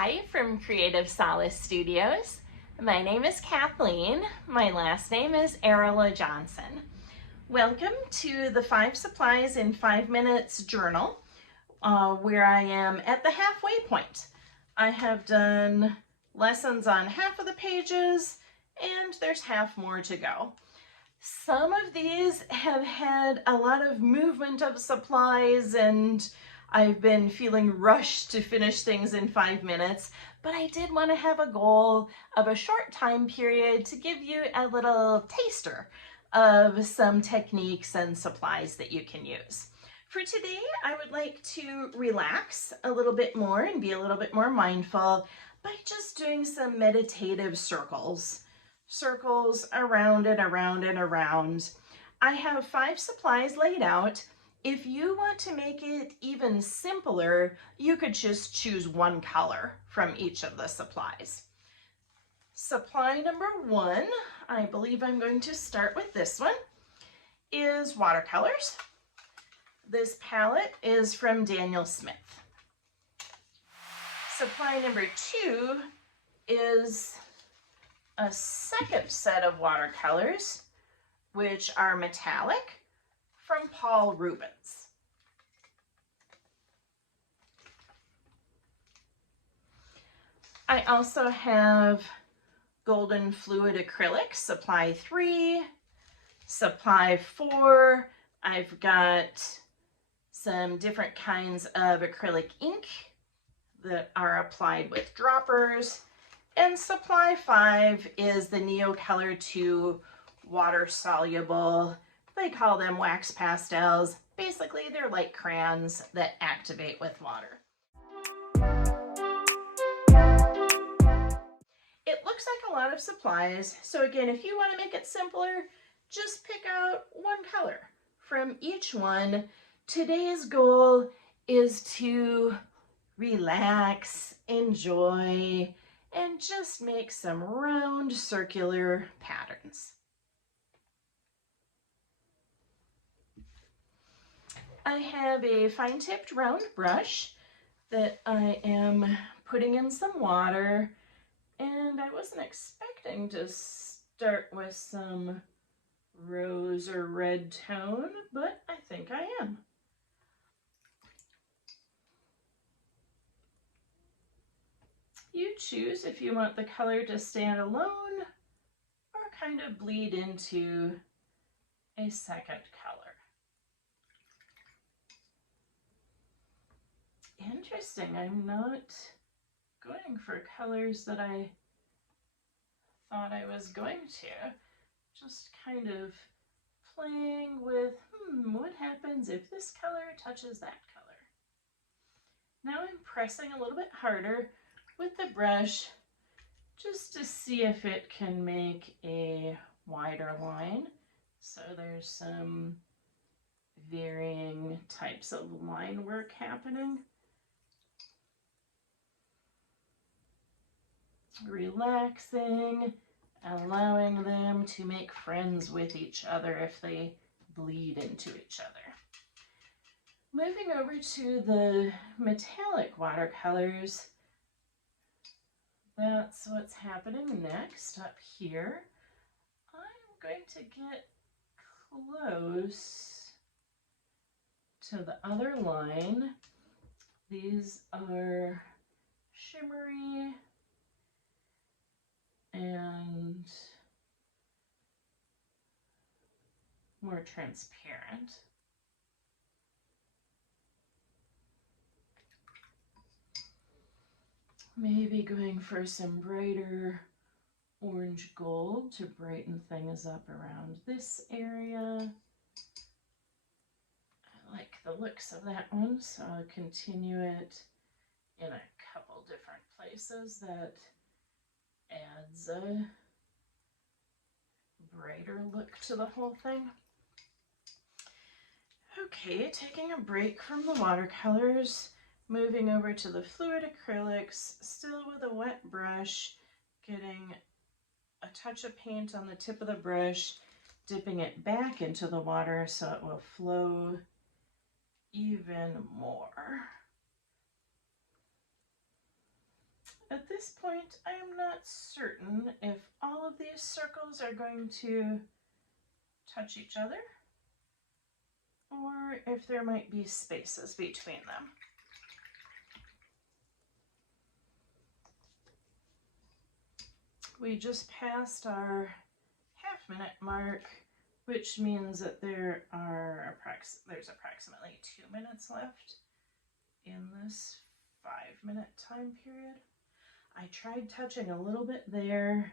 Hi from Creative Solace Studios. My name is Kathleen. My last name is Arola-Johnson. Welcome to the 5 Supplies in 5 Minutes journal, where I am at the halfway point. I have done lessons on half of the pages, and there's half more to go. Some of these have had a lot of movement of supplies, and I've been feeling rushed to finish things in 5 minutes, but I did want to have a goal of a short time period to give you a little taster of some techniques and supplies that you can use. For today, I would like to relax a little bit more and be a little bit more mindful by just doing some meditative circles. Circles around and around and around. I have 5 supplies laid out. If you want to make it even simpler, you could just choose one color from each of the supplies. Supply number 1, I believe I'm going to start with this one, is watercolors. This palette is from Daniel Smith. Supply number 2 is a second set of watercolors, which are metallic, from Paul Rubens. I also have golden fluid acrylics, supply 3, supply 4. I've got some different kinds of acrylic ink that are applied with droppers. And supply 5 is the Neocolor 2 water soluble. They call them wax pastels. Basically, they're like crayons that activate with water. It looks like a lot of supplies. So again, if you want to make it simpler, just pick out one color from each one. Today's goal is to relax, enjoy, and just make some round circular patterns. I have a fine-tipped round brush that I am putting in some water, and I wasn't expecting to start with some rose or red tone, but I think I am. You choose if you want the color to stand alone or kind of bleed into a second color. Interesting, I'm not going for colors that I thought I was going to. Just kind of playing with, what happens if this color touches that color? Now I'm pressing a little bit harder with the brush just to see if it can make a wider line. So there's some varying types of line work happening. Relaxing, allowing them to make friends with each other if they bleed into each other. Moving over to the metallic watercolors, that's what's happening next up here. I'm going to get close to the other line. These are shimmery and more transparent. Maybe going for some brighter orange gold to brighten things up around this area. I like the looks of that one, so I'll continue it in a couple different places. That adds a brighter look to the whole thing. Okay, taking a break from the watercolors, moving over to the fluid acrylics, still with a wet brush, getting a touch of paint on the tip of the brush, dipping it back into the water so it will flow even more. At this point, I am not certain if all of these circles are going to touch each other or if there might be spaces between them. We just passed our half-minute mark, which means that there's approximately 2 minutes left in this 5-minute time period. I tried touching a little bit there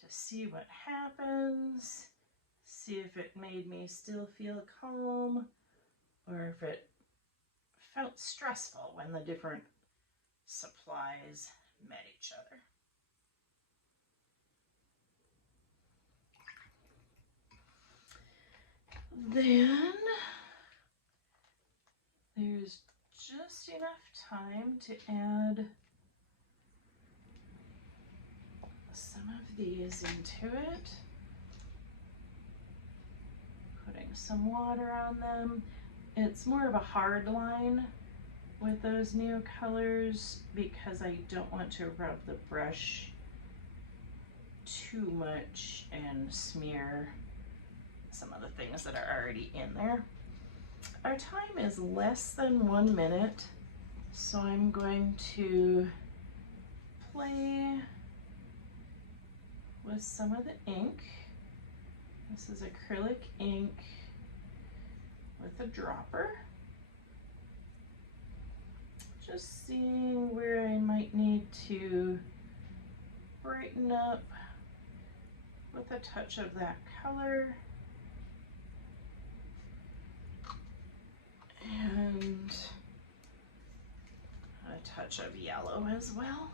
to see what happens, see if it made me still feel calm or if it felt stressful when the different supplies met each other. Then there's just enough time to add some of these into it, putting some water on them. It's more of a hard line with those new colors because I don't want to rub the brush too much and smear some of the things that are already in there. Our time is less than 1 minute, so I'm going to play with some of the ink. This is Acrylic Ink with a dropper. Just seeing where I might need to brighten up with a touch of that color. And a touch of yellow as well.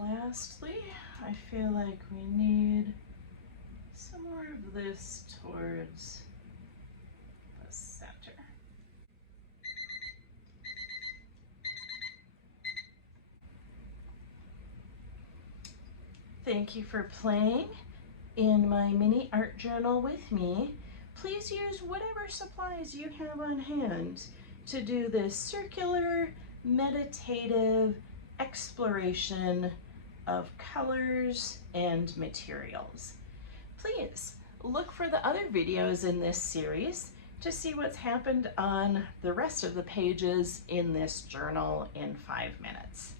Lastly, I feel like we need some more of this towards the center. Thank you for playing in my mini art journal with me. Please use whatever supplies you have on hand to do this circular, meditative exploration of colors and materials. Please look for the other videos in this series to see what's happened on the rest of the pages in this journal in 5 minutes.